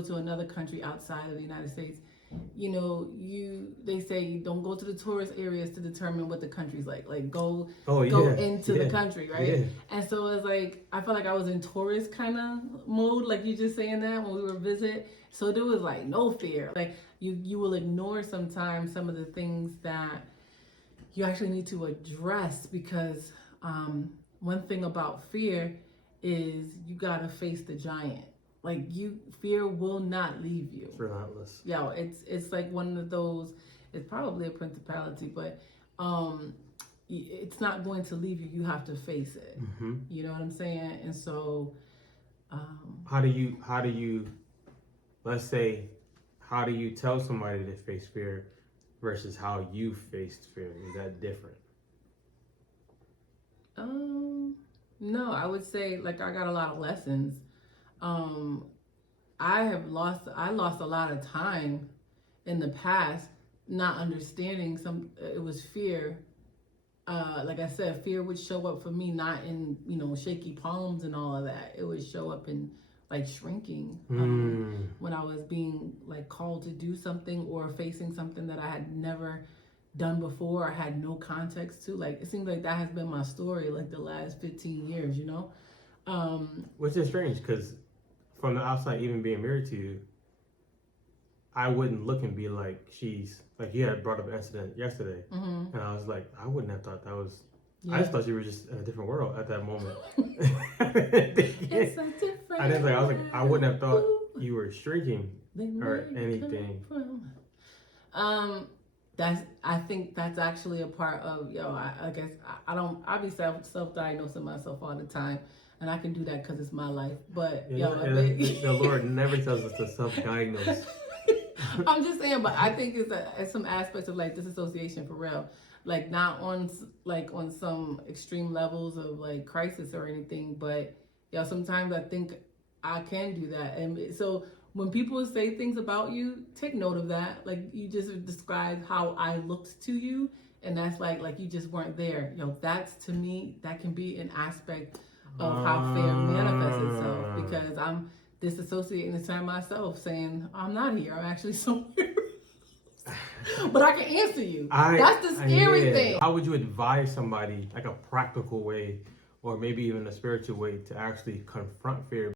go to another country outside of the United States, they say don't go to the tourist areas to determine what the country's like. Like go into the country, right? Yeah. And so it's like I felt like I was in tourist kind of mode, like you just saying that when we were visit. So there was like no fear. Like you will ignore sometimes some of the things that you actually need to address because one thing about fear is you gotta face the giant. Like fear will not leave you. It's relentless. Yeah, it's like one of those. It's probably a principality, but it's not going to leave you. You have to face it. Mm-hmm. You know what I'm saying? And so, how do you, let's say, how do you tell somebody to face fear versus how you faced fear? Is that different? No, I would say like I got a lot of lessons. I lost a lot of time in the past not understanding it was fear. Like I said, fear would show up for me not in, shaky palms and all of that. It would show up in like shrinking when I was being like called to do something or facing something that I had never done before or had no context to. Like it seems like that has been my story like the last 15 years, Which is strange because from the outside, even being married to you, I wouldn't look and be like, she's like, you had brought up an incident yesterday. Mm-hmm. And I was like, I wouldn't have thought that was, Yeah. I just thought you were just in a different world at that moment. It's a different I didn't think, I was like, I wouldn't have thought Ooh. you were shrinking or anything. I think that's actually a part of, I guess I be self-diagnosing myself all the time. And I can do that because it's my life. But, the Lord never tells us to self-diagnose. I'm just saying, but I think it's some aspects of like disassociation for real. Like not on some extreme levels of like crisis or anything. But, sometimes I think I can do that. And so when people say things about you, take note of that. Like you just described how I looked to you. And that's like you just weren't there. That's to me, that can be an aspect of how fear manifests itself because I'm disassociating the time myself saying I'm not here, I'm actually somewhere but I can answer you. That's the scary thing. How would you advise somebody like a practical way or maybe even a spiritual way to actually confront fear?